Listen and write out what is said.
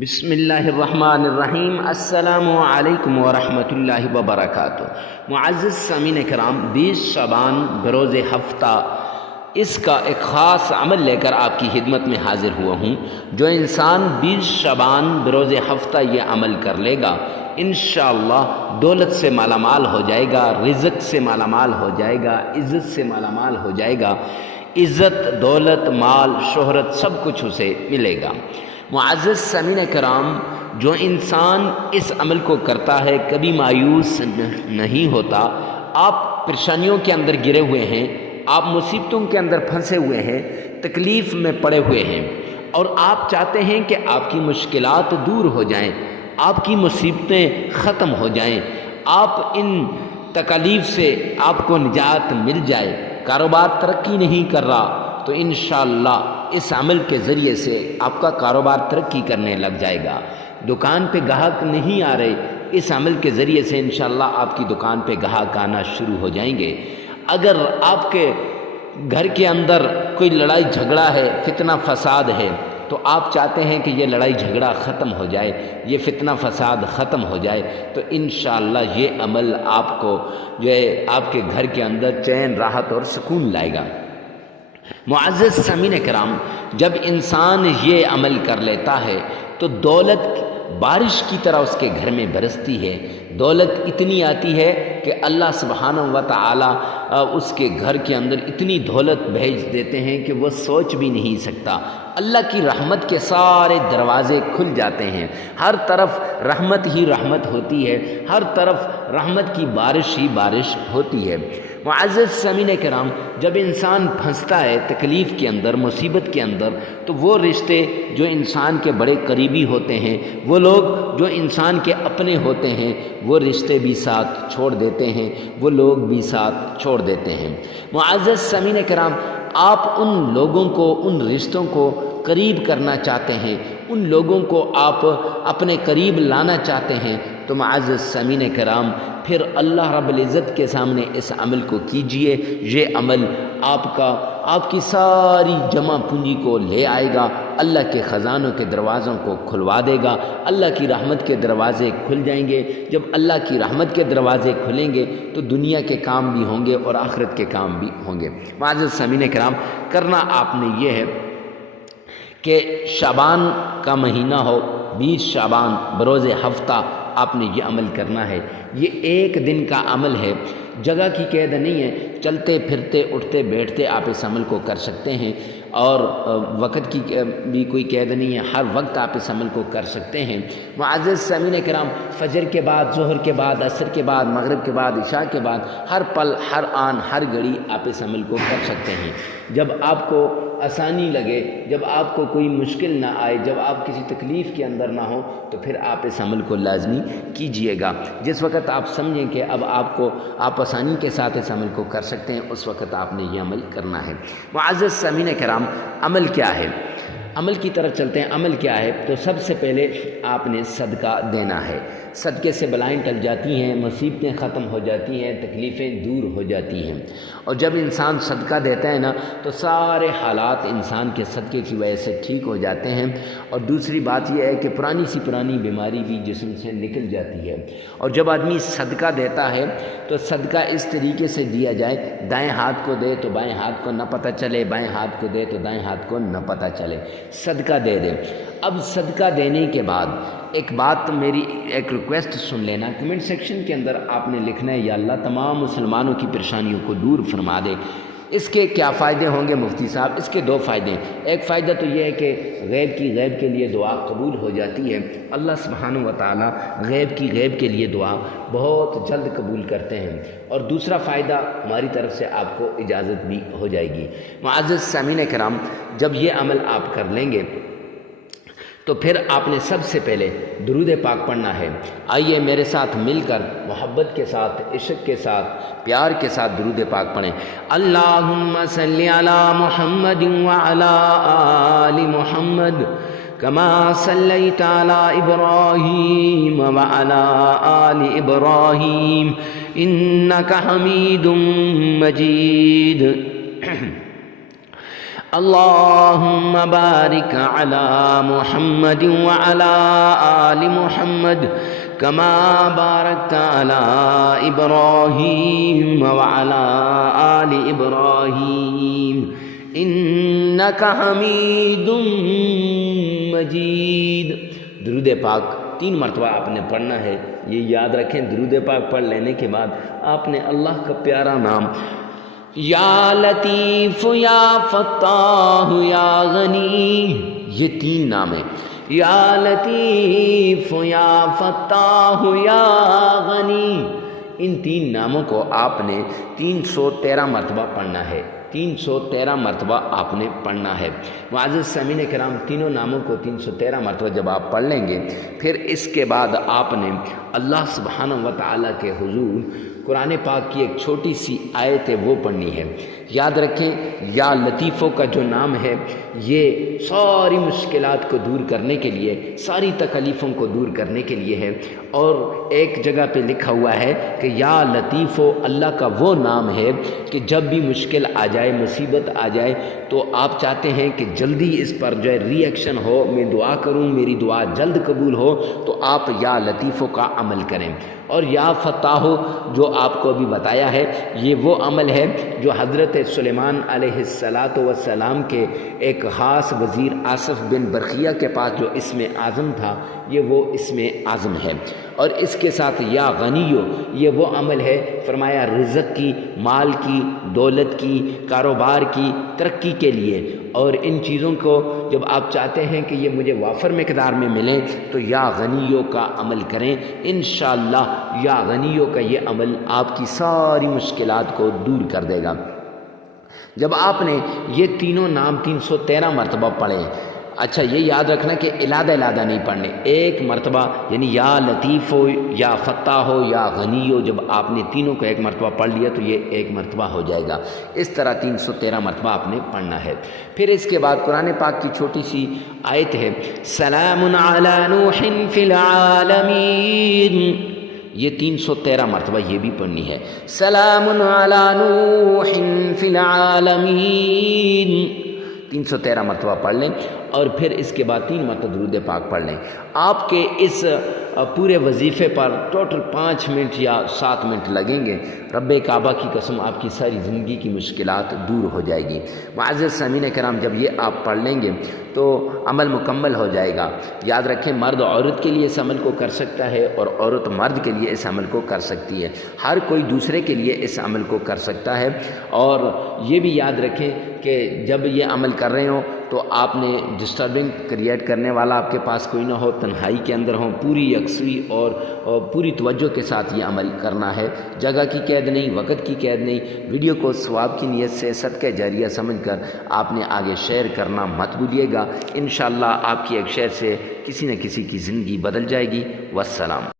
بسم اللہ الرحمن الرحیم۔ السلام علیکم ورحمۃ اللہ وبرکاتہ۔ معزز سامعین کرام، 20 شعبان بروز ہفتہ اس کا ایک خاص عمل لے کر آپ کی خدمت میں حاضر ہوا ہوں۔ جو انسان 20 شعبان بروز ہفتہ یہ عمل کر لے گا، انشاءاللہ دولت سے مالا مال ہو جائے گا، رزق سے مالا مال ہو جائے گا، عزت سے مالا مال ہو جائے گا۔ عزت، دولت، مال، شہرت سب کچھ اسے ملے گا۔ معزز سامعین کرام، جو انسان اس عمل کو کرتا ہے کبھی مایوس نہیں ہوتا۔ آپ پریشانیوں کے اندر گرے ہوئے ہیں، آپ مصیبتوں کے اندر پھنسے ہوئے ہیں، تکلیف میں پڑے ہوئے ہیں، اور آپ چاہتے ہیں کہ آپ کی مشکلات دور ہو جائیں، آپ کی مصیبتیں ختم ہو جائیں، آپ ان تکالیف سے آپ کو نجات مل جائے۔ کاروبار ترقی نہیں کر رہا تو انشاءاللہ اس عمل کے ذریعے سے آپ کا کاروبار ترقی کرنے لگ جائے گا۔ دکان پہ گاہک نہیں آ رہے، اس عمل کے ذریعے سے انشاءاللہ آپ کی دکان پہ گاہک آنا شروع ہو جائیں گے۔ اگر آپ کے گھر کے اندر کوئی لڑائی جھگڑا ہے، فتنہ فساد ہے، تو آپ چاہتے ہیں کہ یہ لڑائی جھگڑا ختم ہو جائے، یہ فتنہ فساد ختم ہو جائے، تو انشاءاللہ یہ عمل آپ کو جو ہے آپ کے گھر کے اندر چین، راحت اور سکون لائے گا۔ معزز سامعین کرام، جب انسان یہ عمل کر لیتا ہے تو دولت بارش کی طرح اس کے گھر میں برستی ہے۔ دولت اتنی آتی ہے کہ اللہ سبحانہ و تعالی اس کے گھر کے اندر اتنی دولت بھیج دیتے ہیں کہ وہ سوچ بھی نہیں سکتا۔ اللہ کی رحمت کے سارے دروازے کھل جاتے ہیں، ہر طرف رحمت ہی رحمت ہوتی ہے، ہر طرف رحمت کی بارش ہی بارش ہوتی ہے۔ معزز سامعین کرام، جب انسان پھنستا ہے تکلیف کے اندر، مصیبت کے اندر، تو وہ رشتے جو انسان کے بڑے قریبی ہوتے ہیں، وہ لوگ جو انسان کے اپنے ہوتے ہیں، وہ رشتے بھی ساتھ چھوڑ دیتے ہیں، وہ لوگ بھی ساتھ چھوڑ دیتے ہیں۔ معزز سامعین کرام، آپ ان لوگوں کو، ان رشتوں کو قریب کرنا چاہتے ہیں، ان لوگوں کو آپ اپنے قریب لانا چاہتے ہیں، تو معزز سامعین کرام پھر اللہ رب العزت کے سامنے اس عمل کو کیجئے۔ یہ عمل آپ کی ساری جمع پونجی کو لے آئے گا، اللہ کے خزانوں کے دروازوں کو کھلوا دے گا، اللہ کی رحمت کے دروازے کھل جائیں گے۔ جب اللہ کی رحمت کے دروازے کھلیں گے تو دنیا کے کام بھی ہوں گے اور آخرت کے کام بھی ہوں گے۔ معزز سامعین کرام، کرنا آپ نے یہ ہے کہ شعبان کا مہینہ ہو، 20 شعبان بروز ہفتہ آپ نے یہ عمل کرنا ہے۔ یہ ایک دن کا عمل ہے، جگہ کی قید نہیں ہے، چلتے پھرتے اٹھتے بیٹھتے آپ اس عمل کو کر سکتے ہیں، اور وقت کی بھی کوئی قید نہیں ہے، ہر وقت آپ اس عمل کو کر سکتے ہیں۔ معزز سامعین کرام، فجر کے بعد، ظہر کے بعد، عصر کے بعد، مغرب کے بعد، عشاء کے بعد، ہر پل، ہر آن، ہر گھڑی آپ اس عمل کو کر سکتے ہیں۔ جب آپ کو آسانی لگے، جب آپ کو کوئی مشکل نہ آئے، جب آپ کسی تکلیف کے اندر نہ ہو، تو پھر آپ اس عمل کو لازمی کیجئے گا۔ جس وقت آپ سمجھیں کہ اب آپ آسانی کے ساتھ اس عمل کو کر سکتے ہیں، اس وقت آپ نے یہ عمل کرنا ہے۔ معزز سامعین کرام، عمل کیا ہے؟ عمل کی طرف چلتے ہیں۔ عمل کیا ہے؟ تو سب سے پہلے آپ نے صدقہ دینا ہے۔ صدقے سے بلائیں ٹل جاتی ہیں، مصیبتیں ختم ہو جاتی ہیں، تکلیفیں دور ہو جاتی ہیں، اور جب انسان صدقہ دیتا ہے نا تو سارے حالات انسان کے صدقے کی وجہ سے ٹھیک ہو جاتے ہیں۔ اور دوسری بات یہ ہے کہ پرانی سی پرانی بیماری بھی جسم سے نکل جاتی ہے۔ اور جب آدمی صدقہ دیتا ہے تو صدقہ اس طریقے سے دیا جائے، دائیں ہاتھ کو دے تو بائیں ہاتھ کو نہ پتہ چلے، بائیں ہاتھ کو دے تو دائیں ہاتھ کو نہ پتہ چلے، صدقہ دے دے۔ اب صدقہ دینے کے بعد ایک بات، میری ایک ریکویسٹ سن لینا، کمنٹ سیکشن کے اندر آپ نے لکھنا ہے، یا اللہ تمام مسلمانوں کی پریشانیوں کو دور فرما دے۔ اس کے کیا فائدے ہوں گے مفتی صاحب؟ اس کے 2 فائدے ہیں۔ ایک فائدہ تو یہ ہے کہ غیب کے لیے دعا قبول ہو جاتی ہے۔ اللہ سبحانہ و تعالی غیب کے لیے دعا بہت جلد قبول کرتے ہیں۔ اور دوسرا فائدہ، ہماری طرف سے آپ کو اجازت بھی ہو جائے گی۔ معزز سامعین کرام، جب یہ عمل آپ کر لیں گے تو پھر آپ نے سب سے پہلے درود پاک پڑھنا ہے۔ آئیے میرے ساتھ مل کر محبت کے ساتھ، عشق کے ساتھ، پیار کے ساتھ درود پاک پڑھیں۔ اللہم صلی علی محمد وعلی آل محمد کما صلیت علی ابراہیم وعلی آل ابراہیم انک حمید مجید۔ اللهم بارك على محمد وعلى آل محمد كما باركت على إبراهيم وعلى آل إبراهيم إنك حميد مجيد۔ درود پاک 3 مرتبہ آپ نے پڑھنا ہے۔ یہ یاد رکھیں، درود پاک پڑھ لینے کے بعد آپ نے اللہ کا پیارا نام یا لطیف یا فتاح یا غنی، یہ 3 نام ہیں، یا لطیف یا فتاح یا غنی، ان 3 ناموں کو آپ نے 313 مرتبہ پڑھنا ہے، 313 مرتبہ آپ نے پڑھنا ہے۔ معزز سامعین کرام، تینوں ناموں کو 313 مرتبہ جب آپ پڑھ لیں گے، پھر اس کے بعد آپ نے اللہ سبحانہ و تعالیٰ کے حضور قرآن پاک کی ایک چھوٹی سی آیت ہے وہ پڑھنی ہے۔ یاد رکھیں، یا لطیفوں کا جو نام ہے یہ ساری مشکلات کو دور کرنے کے لیے، ساری تکلیفوں کو دور کرنے کے لیے ہے، اور ایک جگہ پہ لکھا ہوا ہے کہ یا لطیفو اللہ کا وہ نام ہے کہ جب بھی مشکل آ جائے، مصیبت آ جائے، تو آپ چاہتے ہیں کہ جلدی اس پر جو ہے ری ایکشن ہو، میں دعا کروں، میری دعا جلد قبول ہو، تو آپ یا لطیفو کا عمل کریں۔ اور یا فتاح جو آپ کو ابھی بتایا ہے، یہ وہ عمل ہے جو حضرت سلیمان علیہ السلام کے ایک خاص وزیر آصف بن برقیہ کے پاس جو اسم اعظم تھا، یہ وہ اسم اعظم ہے۔ اور اس کے ساتھ یا غنیو، یہ وہ عمل ہے فرمایا رزق کی، مال کی، دولت کی، کاروبار کی ترقی کے لیے، اور ان چیزوں کو جب آپ چاہتے ہیں کہ یہ مجھے وافر مقدار میں ملیں تو یا غنیو کا عمل کریں۔ انشاءاللہ یا غنیو کا یہ عمل آپ کی ساری مشکلات کو دور کر دے گا۔ جب آپ نے یہ تینوں نام 313 مرتبہ پڑھیں، اچھا یہ یاد رکھنا کہ علادہ نہیں پڑھنے، ایک مرتبہ یعنی یا لطیف ہو، یا فتاح ہو، یا غنی ہو، جب آپ نے تینوں کو ایک مرتبہ پڑھ لیا تو یہ ایک مرتبہ ہو جائے گا۔ اس طرح 313 مرتبہ آپ نے پڑھنا ہے۔ پھر اس کے بعد قرآن پاک کی چھوٹی سی آیت ہے، سلام علی نوح فی العالمین، یہ 313 مرتبہ یہ بھی پڑھنی ہے، سلام علی نوح فی العالمین، 313 مرتبہ پڑھ لیں، اور پھر اس کے بعد 3 مرتبہ درود پاک پڑھ لیں۔ آپ کے اس پورے وظیفے پر ٹوٹل 5 منٹ یا 7 منٹ لگیں گے۔ رب کعبہ کی قسم آپ کی ساری زندگی کی مشکلات دور ہو جائے گی۔ معزز سامعین کرام، جب یہ آپ پڑھ لیں گے تو عمل مکمل ہو جائے گا۔ یاد رکھیں، مرد عورت کے لیے اس عمل کو کر سکتا ہے، اور عورت مرد کے لیے اس عمل کو کر سکتی ہے، ہر کوئی دوسرے کے لیے اس عمل کو کر سکتا ہے۔ اور یہ بھی یاد رکھیں کہ جب یہ عمل کر رہے ہوں تو آپ نے ڈسٹربنگ کریٹ کرنے والا آپ کے پاس کوئی نہ ہو، تنہائی کے اندر ہوں، پوری یکسوئی اور پوری توجہ کے ساتھ یہ عمل کرنا ہے۔ جگہ کی قید نہیں، وقت کی قید نہیں۔ ویڈیو کو ثواب کی نیت سے صدقہ جاریہ سمجھ کر آپ نے آگے شیئر کرنا مت بھولیے گا۔ انشاءاللہ آپ کی ایک شیئر سے کسی نہ کسی کی زندگی بدل جائے گی۔ والسلام۔